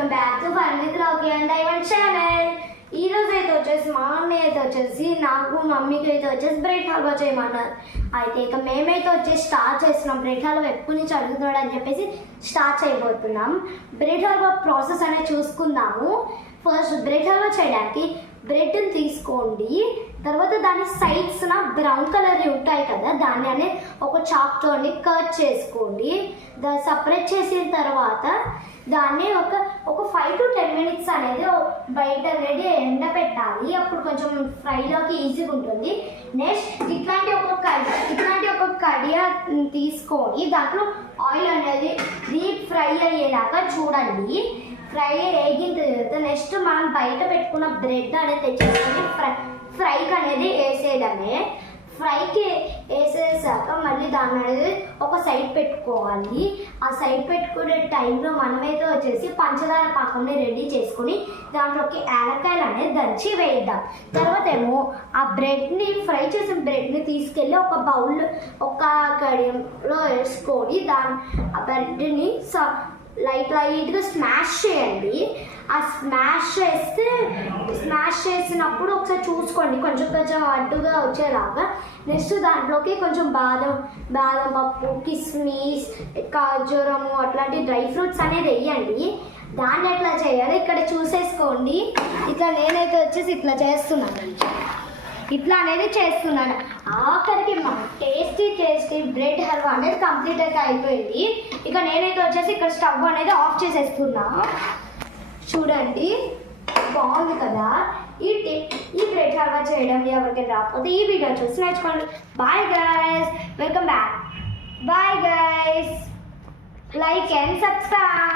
Welcome back to fun with Rocky and diamond channel. ఈ రోజు అయితే వచ్చేసి మా అన్నయ్య అయితే వచ్చేసి నాకు మమ్మీకి అయితే వచ్చేసి బ్రెడ్ హల్వా చేయమన్నారు. అయితే ఇక మేమైతే వచ్చేసి స్టార్ట్ చేస్తున్నాం. బ్రెడ్ హల్వా ఎప్పటి నుంచి అడుగుతున్నాడు అని చెప్పేసి స్టార్ట్ చేయబోతున్నాం. బ్రెడ్ హల్వా ప్రాసెస్ అనేది చూసుకుందాము. ఫస్ట్ బ్రెడ్ హల్వా చేయడానికి బ్రెడ్ని తీసుకోండి. తర్వాత దాని సైడ్స్ బ్రౌన్ కలర్ ఉంటాయి కదా, దాన్ని అనేది ఒక చాక్తో కట్ చేసుకోండి. దాన్ని సపరేట్ చేసిన తర్వాత దాన్ని ఒక 5 to 10 minutes అనేది బయట అనేది ఎండపెట్టాలి. అప్పుడు కొంచెం ఫ్రైలోకి ఈజీగా ఉంటుంది. నెక్స్ట్ ఇట్లాంటి ఒక కడియా తీసుకొని దాంట్లో ఆయిల్ అనేది డీప్ ఫ్రై అయ్యేలాగా చూడండి. ఫ్రై వేగిన తర్వాత నెక్స్ట్ మనం బయట పెట్టుకున్న బ్రెడ్ అనేది తెచ్చేసుకొని ఫ్రైకి అనేది వేసేయడమే. ఫ్రైకి వేసేసాక మళ్ళీ దాన్ని అనేది ఒక సైడ్ పెట్టుకోవాలి. ఆ సైడ్ పెట్టుకునే టైంలో మనమైతే వచ్చేసి పంచదార పాకంని రెడీ చేసుకుని దాంట్లోకి యాలక్కాయలు అనేది దంచి వేద్దాం. తర్వాత ఏమో ఆ బ్రెడ్ని ఫ్రై చేసిన బ్రెడ్ని తీసుకెళ్ళి ఒక బౌల్ ఒక కడియంలో వేసుకొని ఆ బ్రెడ్ని లైట్గా స్మాష్ చేయండి. ఆ స్మాష్ చేసినప్పుడు ఒకసారి చూసుకోండి కొంచెం అడ్డుగా వచ్చేలాగా. నెక్స్ట్ దాంట్లోకి కొంచెం బాదం పప్పు, కిస్మిస్, ఖర్జూరము అట్లాంటి డ్రై ఫ్రూట్స్ అనేది వేయండి. దాన్ని ఎట్లా చేయాలి ఇక్కడ చూసేసుకోండి. ఇట్లా నేనైతే వచ్చేసి ఇట్లా చేస్తున్నాను. ఆఖరికి టేస్టీ బ్రెడ్ హల్వా అనేది కంప్లీట్ అయితే అయిపోయింది. ఇక నేనైతే వచ్చేసి ఇక్కడ స్టవ్ అనేది ఆఫ్ చేసేస్తున్నా. చూడండి బాగుంది కదా. ఈ బ్రెడ్ హల్వా చేయడం ఎవరికైనా రాకపోతే ఈ వీడియో చూసి నేర్చుకోండి. Bye guys, welcome back. Bye guys, like and subscribe.